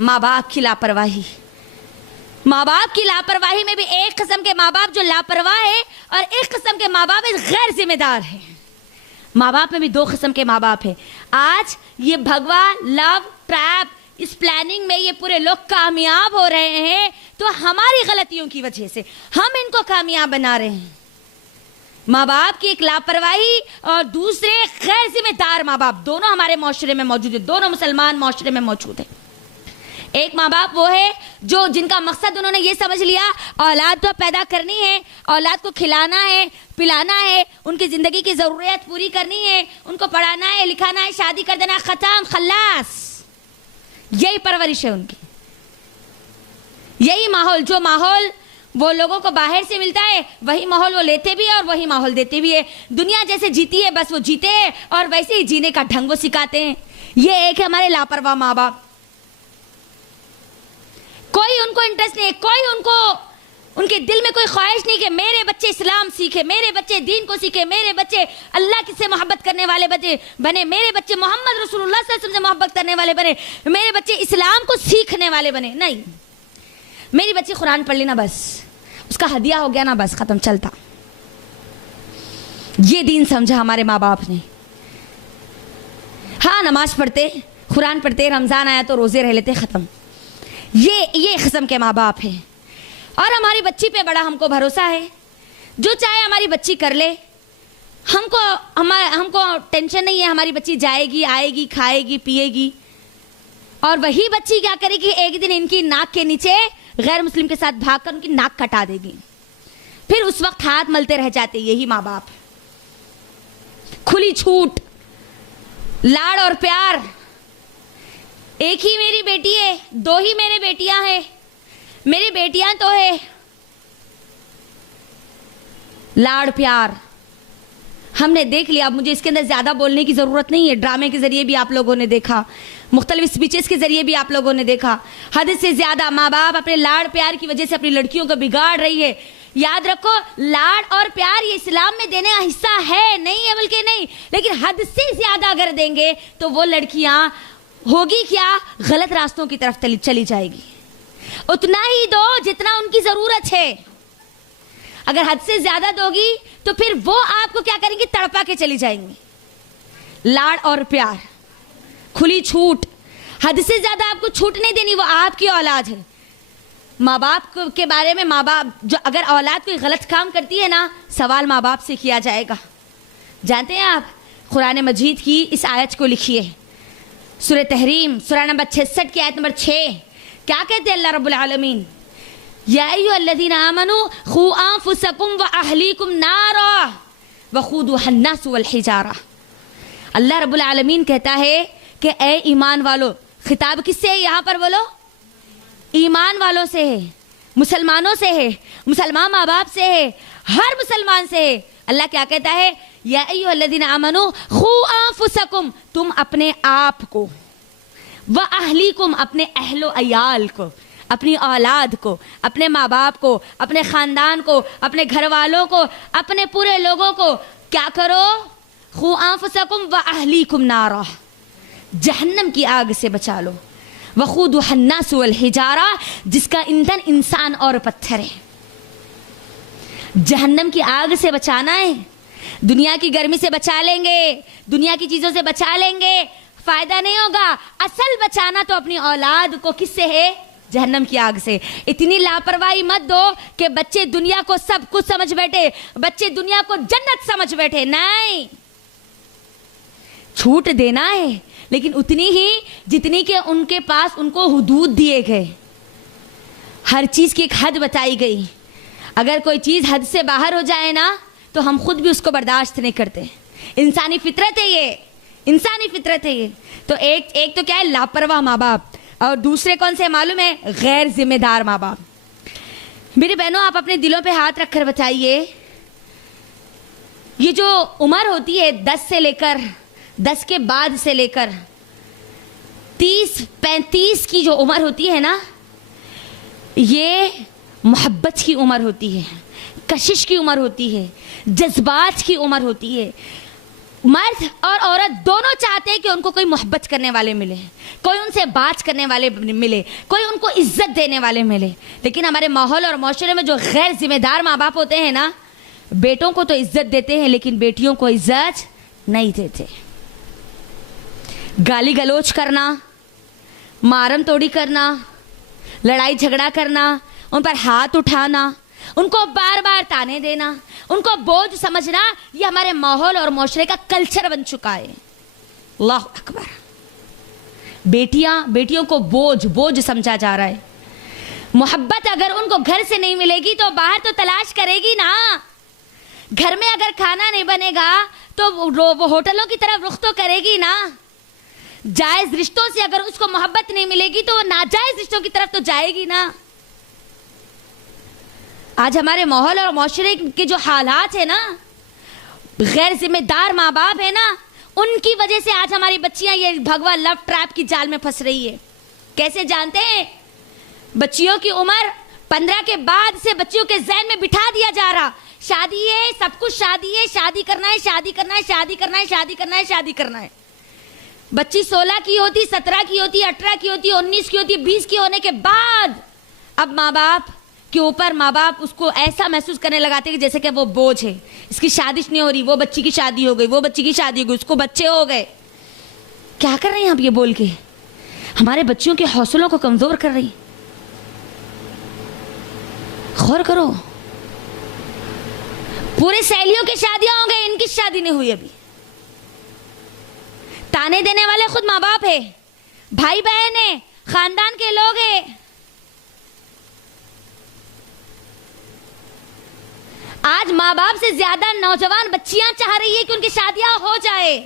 माँ बाप की लापरवाही। माँ बाप की लापरवाही में भी एक किस्म के माँ बाप जो लापरवाह है और एक किस्म के माँ बाप गैर जिम्मेदार है। माँ बाप में भी दो किस्म के माँ बाप है। आज ये भगवा लव ट्रैप इस प्लानिंग में ये पूरे लोग कामयाब हो रहे हैं तो हमारी गलतियों की वजह से हम इनको कामयाब बना रहे हैं। माँ बाप की एक लापरवाही और दूसरे गैर जिम्मेदार माँ बाप दोनों हमारे माशरे में मौजूद है, दोनों मुसलमान माशरे में मौजूद है। एक माँ बाप वो है जो जिनका मकसद उन्होंने ये समझ लिया औलाद तो पैदा करनी है, औलाद को खिलाना है पिलाना है, उनकी ज़िंदगी की ज़रूरियत पूरी करनी है, उनको पढ़ाना है लिखाना है, शादी कर देना, ख़त्म खल्लास। यही परवरिश है उनकी, यही माहौल। जो माहौल वो लोगों को बाहर से मिलता है वही माहौल वो लेते भी है और वही माहौल देते भी है। दुनिया जैसे जीती है बस वो जीते हैं और वैसे ही जीने का ढंग वो सिखाते हैं। ये एक है हमारे लापरवाह माँ बाप। कोई उनको इंटरेस्ट नहीं है, कोई उनको उनके दिल में कोई ख्वाहिश नहीं कि मेरे बच्चे इस्लाम सीखे, मेरे बच्चे दीन को सीखे, मेरे बच्चे अल्लाह से मोहब्बत करने वाले बने, मेरे बच्चे मोहम्मद रसूलुल्लाह सल्लल्लाहु अलैहि वसल्लम से मोहब्बत करने वाले बने, मेरे बच्चे इस्लाम को सीखने वाले बने। नहीं, मेरी बच्ची कुरान पढ़ ली ना बस, उसका हदिया हो गया ना बस, खत्म चलता। ये दीन समझा हमारे माँ बाप ने। हाँ, नमाज पढ़ते, कुरान पढ़ते, रमजान आया तो रोजे रह लेते, खत्म। ये किस्म के माँ बाप हैं। और हमारी बच्ची पे बड़ा हमको भरोसा है, जो चाहे हमारी बच्ची कर ले, हमको टेंशन नहीं है। हमारी बच्ची जाएगी आएगी खाएगी पिएगी और वही बच्ची क्या करेगी, एक दिन इनकी नाक के नीचे गैर मुस्लिम के साथ भागकर उनकी नाक कटा देगी। फिर उस वक्त हाथ मलते रह जाते यही माँ बाप। खुली छूट, लाड़ और प्यार। एक ही मेरी बेटी है, दो ही मेरे बेटियां हैं, मेरी बेटियां तो है। लाड़ प्यार हमने देख लिया। अब मुझे इसके अंदर ज्यादा बोलने की जरूरत नहीं है। ड्रामे के जरिए भी आप लोगों ने देखा, मुख्तलिफ स्पीचेस के जरिए भी आप लोगों ने देखा। हद से ज्यादा माँ बाप अपने लाड़ प्यार की वजह से अपनी लड़कियों को बिगाड़ रही है। याद रखो, लाड़ और प्यार ये इस्लाम में देने का हिस्सा है, नहीं है बल्कि नहीं, लेकिन हद से ज्यादा अगर देंगे तो वो लड़कियां होगी क्या, गलत रास्तों की तरफ चली जाएगी। उतना ही दो जितना उनकी जरूरत है। अगर हद से ज्यादा दोगी तो फिर वो आपको क्या करेंगी, तड़पा के चली जाएंगी। लाड़ और प्यार, खुली छूट, हद से ज्यादा आपको छूट नहीं देनी। वो आपकी औलाद है। माँ बाप के बारे में, माँ बाप जो अगर औलाद कोई गलत काम करती है ना, सवाल माँ बाप से किया जाएगा। जानते हैं आप, कुरान मजीद की इस आयत को लिखिए, सूरह तहरीम सूरह नंबर 66 की आयत नंबर 6। क्या कहते हैं अल्लाह रब्बुल आलमीन, या अय्युहल्लज़ीना आमनू खू अंफुसकुम व अहलीकुम नारा वक़ूदुहा अन्नास वल हिजारा। अल्लाह रब्बुल आलमीन कहता है कि ए ईमान वालों, खिताब किससे है यहाँ पर बोलो, ईमान वालों से है, मुसलमानों से है, मुसलमान माँ बाप से है, हर मुसलमान से है। अल्लाह क्या कहता है, या अय्युहल्लज़ीना आमनू खू अंफुसकुम, तुम अपने आप को, व अहलीकुम, अपने अहलो अयाल को, अपनी औलाद को, अपने माँ बाप को, अपने ख़ानदान को, अपने घर वालों को, अपने पूरे लोगों को क्या करो, खू अंफुसकुम व अहलीकुम नारा, जहन्नम की आग से बचा लो। वक़ूदुहा अन्नास वल हिजारा, जिसका ईंधन इंसान और पत्थर है। जहन्नम की आग से बचाना है। दुनिया की गर्मी से बचा लेंगे, दुनिया की चीज़ों से बचा लेंगे, फ़ायदा नहीं होगा। असल बचाना तो अपनी औलाद को किससे है, जहन्नम की आग से। इतनी लापरवाही मत दो कि बच्चे दुनिया को सब कुछ समझ बैठे, बच्चे दुनिया को जन्नत समझ बैठे। नहीं, छूट देना है लेकिन उतनी ही जितनी के उनके पास उनको हुदूद दिए गए। हर चीज़ की एक हद बताई गई। अगर कोई चीज़ हद से बाहर हो जाए ना तो हम खुद भी उसको बर्दाश्त नहीं करते। इंसानी फितरत है ये, इंसानी फितरत है ये। तो एक तो क्या है, लापरवाह माँ बाप, और दूसरे कौन से मालूम है, गैर जिम्मेदार माँ बाप। मेरी बहनों, आप अपने दिलों पे हाथ रखकर बताइए, ये जो उम्र होती है 10 से लेकर 10 के बाद से लेकर 30-35 की जो उम्र होती है ना, ये मोहब्बत की उम्र होती है, कशिश की उम्र होती है, जज्बात की उम्र होती है। मर्द और औरत दोनों चाहते हैं कि उनको कोई मोहब्बत करने वाले मिले, कोई उनसे बात करने वाले मिले, कोई उनको इज्जत देने वाले मिले। लेकिन हमारे माहौल और माशरे में जो गैर जिम्मेदार माँ बाप होते हैं ना, बेटों को तो इज्जत देते हैं लेकिन बेटियों को इज्जत नहीं देते। गाली गलोच करना, मारम तोड़ी करना, लड़ाई झगड़ा करना, उन पर हाथ उठाना, उनको बार बार ताने देना, उनको बोझ समझना, ये हमारे माहौल और माशरे का कल्चर बन चुका है। अल्लाह अकबर। बेटियों को बोझ समझा जा रहा है। मोहब्बत अगर उनको घर से नहीं मिलेगी तो बाहर तो तलाश करेगी ना। घर में अगर खाना नहीं बनेगा तो वो होटलों की तरफ रुख तो करेगी ना। जायज रिश्तों से अगर उसको मोहब्बत नहीं मिलेगी तो वो नाजायज रिश्तों की तरफ तो जाएगी ना। आज हमारे माहौल और माशरे के जो हालात है ना, गैर जिम्मेदार माँ बाप है ना, उनकी वजह से आज हमारी बच्चियां ये भगवा लव ट्रैप की जाल में फंस रही है। कैसे जानते हैं? बच्चियों की उम्र 15 के बाद से बच्चियों के ज़हन में बिठा दिया जा रहा, शादी है, सब कुछ शादी है, शादी करना है, शादी करना है, शादी करना है, शादी करना है, शादी करना है। बच्ची 16 की होती, 17 की होती, 18 की होती, 19 की होती, 20 की होने के बाद अब माँ बाप के ऊपर माँ बाप उसको ऐसा महसूस करने लगाते कि जैसे कि वो बोझ है, इसकी शादी नहीं हो रही, वो बच्ची की शादी हो गई, वो बच्ची की शादी हो गई, उसको बच्चे हो गए। क्या कर रहे हैं आप ये बोल के? हमारे बच्चियों के हौसलों को कमजोर कर रही। गौर करो, पूरे सहेलियों की शादियां हो गई, इनकी शादी नहीं हुई अभी। ताने देने वाले खुद माँ बाप है, भाई बहन है, खानदान के लोग हैं। आज माँ बाप से ज्यादा नौजवान बच्चियां चाह रही है कि उनकी शादियां हो जाए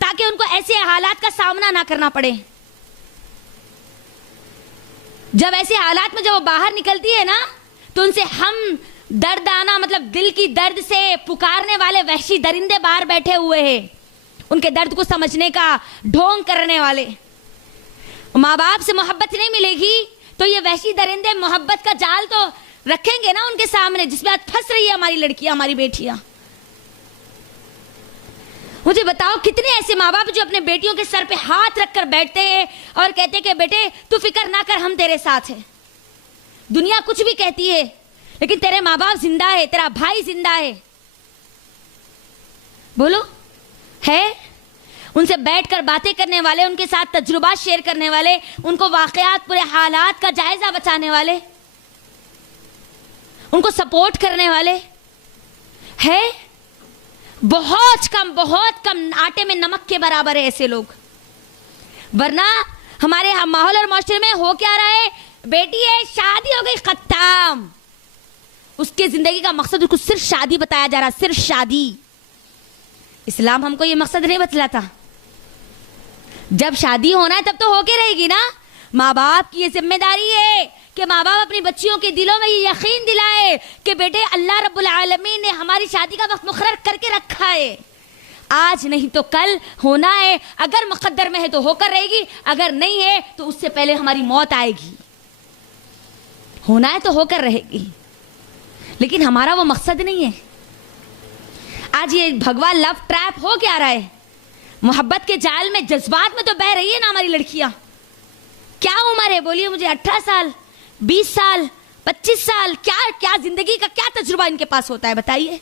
ताकि उनको ऐसे हालात का सामना ना करना पड़े। जब ऐसे हालात में जब वो बाहर निकलती है ना, तो उनसे हम दर्दाना मतलब दिल की दर्द से पुकारने वाले वहशी दरिंदे बाहर बैठे हुए हैं, उनके दर्द को समझने का ढोंग करने वाले। माँ बाप से मोहब्बत नहीं मिलेगी तो ये वहशी दरिंदे मोहब्बत का जाल तो रखेंगे ना उनके सामने, जिसमें आज फंस रही है हमारी लड़कियां, हमारी बेटियां। मुझे बताओ कितने ऐसे माँ बाप जो अपने बेटियों के सर पे हाथ रखकर बैठते हैं और कहते हैं कि बेटे तू फिक्र ना कर, हम तेरे साथ हैं। दुनिया कुछ भी कहती है लेकिन तेरे माँ बाप जिंदा है, तेरा भाई जिंदा है। बोलो है? उनसे बैठकर बातें करने वाले, उनके साथ तजुर्बा शेयर करने वाले, उनको वाकयात पूरे हालात का जायजा बचाने वाले, उनको सपोर्ट करने वाले है? बहुत कम आटे में नमक के बराबर है ऐसे लोग। वरना हमारे माहौल और माशरे में हो क्या रहा है? बेटी है, शादी हो गई, खत्म। उसके जिंदगी का मकसद उसको सिर्फ शादी बताया जा रहा, सिर्फ शादी। इस्लाम हमको ये मकसद नहीं बतलाता। जब शादी होना है तब तो होके रहेगी ना। माँ बाप की ये जिम्मेदारी है कि माँ बाप अपनी बच्चियों के दिलों में ये यकीन दिलाए कि बेटे अल्लाह रब्बुल आलमीन ने हमारी शादी का वक्त मुकर्रर करके रखा है, आज नहीं तो कल होना है। अगर मुकद्दर में है तो होकर रहेगी, अगर नहीं है तो उससे पहले हमारी मौत आएगी। होना है तो होकर रहेगी, लेकिन हमारा वो मकसद नहीं है। आज ये भगवा लव ट्रैप हो क्या रहा है? मोहब्बत के जाल में, जज्बात में तो बह रही है ना हमारी लड़कियां। क्या उम्र है बोलिए मुझे? 18 साल, 20 साल, 25 साल, क्या जिंदगी का क्या तजुर्बा इनके पास होता है बताइए।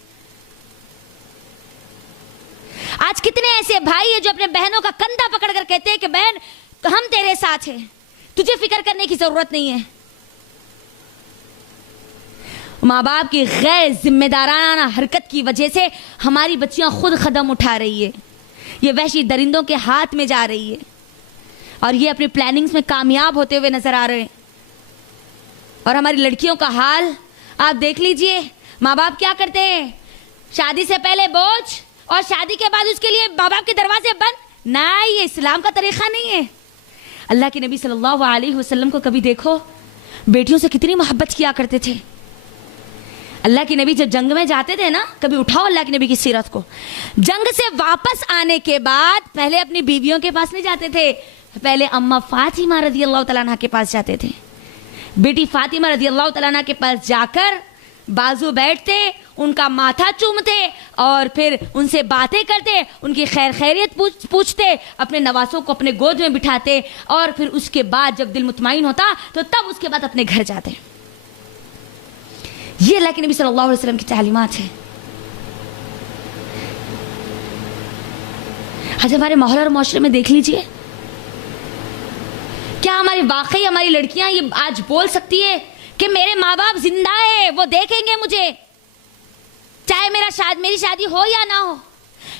आज कितने ऐसे भाई हैं जो अपने बहनों का कंधा पकड़कर कहते हैं कि बहन तो हम तेरे साथ हैं, तुझे फिक्र करने की जरूरत नहीं है। माँ बाप की गैर जिम्मेदाराना हरकत की वजह से हमारी बच्चियां खुद कदम उठा रही है, ये वहशी दरिंदों के हाथ में जा रही है और ये अपनी प्लानिंग्स में कामयाब होते हुए नजर आ रहे हैं। और हमारी लड़कियों का हाल आप देख लीजिए। माँ बाप क्या करते हैं? शादी से पहले बोझ और शादी के बाद उसके लिए माँ बाप के दरवाजे बंद। ना, ये इस्लाम का तरीका नहीं है। अल्लाह के नबी सल्लल्लाहु अलैहि वसल्लम को कभी देखो, बेटियों से कितनी मोहब्बत किया करते थे। अल्लाह के नबी जब जंग में जाते थे ना, कभी उठाओ अल्लाह के नबी की सीरत को, जंग से वापस आने के बाद पहले अपनी बीवियों के पास नहीं जाते थे, पहले अम्मा फातिमा रज़ी अल्लाह तआला अन्हा के पास जाते थे। बेटी फातिमा रज़ी अल्लाह तआला अन्हा के पास जाकर बाजू बैठते, उनका माथा चूमते और फिर उनसे बातें करते, उनकी खैर खैरियत पूछते, अपने नवासों को अपने गोद में बिठाते, और फिर उसके बाद जब दिल मुतमईन होता तो तब उसके बाद अपने घर जाते। ये अल्लाह के नबी सल्लल्लाहु अलैहि वसल्लम की तालीमात है। आज हमारे माहौल और माशरे में देख लीजिए, क्या हमारी लड़कियां ये आज बोल सकती है कि मेरे माँ बाप जिंदा है, वो देखेंगे मुझे, चाहे मेरी शादी हो या ना हो।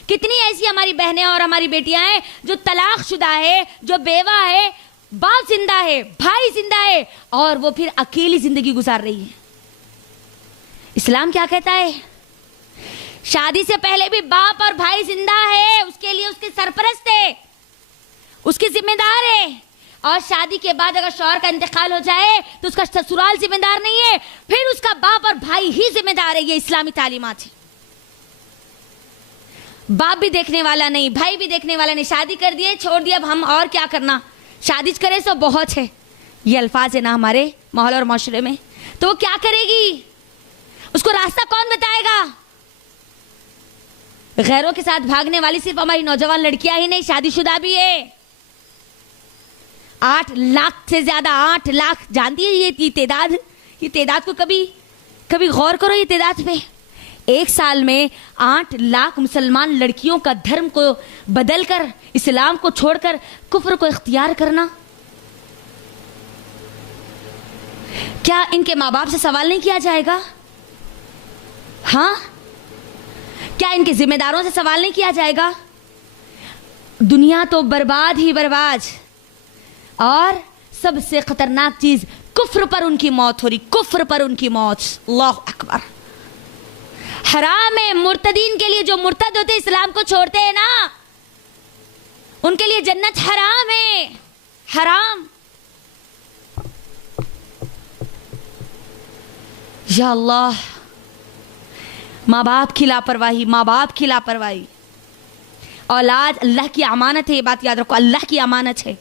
कितनी ऐसी हमारी बहनें और हमारी बेटियां हैं जो तलाकशुदा है, जो बेवा है, बाप जिंदा है, भाई जिंदा है, और वो फिर अकेली जिंदगी गुजार रही है। इस्लाम क्या कहता है? शादी से पहले भी बाप और भाई जिंदा है, उसके लिए उसके सरपरस्त है, उसकी जिम्मेदार है, और शादी के बाद अगर शौहर का इंतकाल हो जाए तो उसका ससुराल जिम्मेदार नहीं है, फिर उसका बाप और भाई ही जिम्मेदार है। ये इस्लामी तालीमात है। बाप भी देखने वाला नहीं, भाई भी देखने वाला नहीं, शादी कर दिए, छोड़ दिया, अब हम और क्या करना, शादी करे सो बहुत है, ये अल्फाज है ना हमारे माहौल और माशरे में। तो वो क्या करेगी? उसको रास्ता कौन बताएगा? गैरों के साथ भागने वाली सिर्फ हमारी नौजवान लड़कियां ही नहीं, शादीशुदा भी है। 8 लाख से ज्यादा, 8 लाख, जानती है ये तादाद को कभी गौर करो ये तादाद पे। एक साल में 8 लाख मुसलमान लड़कियों का धर्म को बदलकर, इस्लाम को छोड़कर कुफ्र को इख्तियार करना। क्या इनके माँ बाप से सवाल नहीं किया जाएगा? हाँ, क्या इनके जिम्मेदारों से सवाल नहीं किया जाएगा? दुनिया तो बर्बाद ही बर्बाद, और सबसे खतरनाक चीज कुफ्र पर उनकी मौत हो रही, कुफ्र पर उनकी मौत। अल्लाह अकबर। हराम है मुर्तदीन के लिए, जो मुर्तद होते इस्लाम को छोड़ते हैं ना, उनके लिए जन्नत हराम है, हराम। या अल्लाह, माँ बाप की लापरवाही, माँ बाप की लापरवाही। औलाद अल्लाह की अमानत है, ये बात याद रखो, अल्लाह की अमानत है।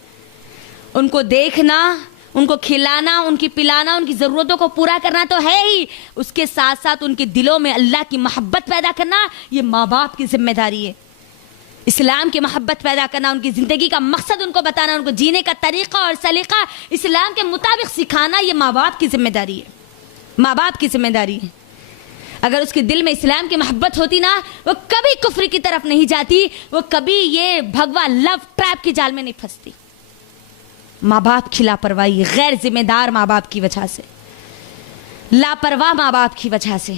उनको देखना, उनको खिलाना, उनकी पिलाना, उनकी ज़रूरतों को पूरा करना तो है ही, उसके साथ साथ उनके दिलों में अल्लाह की मोहब्बत पैदा करना, ये माँ बाप की जिम्मेदारी है। इस्लाम की मोहब्बत पैदा करना, उनकी ज़िंदगी का मकसद उनको बताना, उनको जीने का तरीक़ा और सलीक़ा इस्लाम के मुताबिक सिखाना, ये माँ बाप की जिम्मेदारी है, माँ बाप की जिम्मेदारी है। अगर उसके दिल में इस्लाम की मोहब्बत होती ना, वो कभी कुफ्र की तरफ नहीं जाती, वो कभी ये भगवा लव ट्रैप की जाल में नहीं फंसती। माँ बाप की लापरवाही, गैर जिम्मेदार माँ बाप की वजह से, लापरवाह माँ बाप की वजह से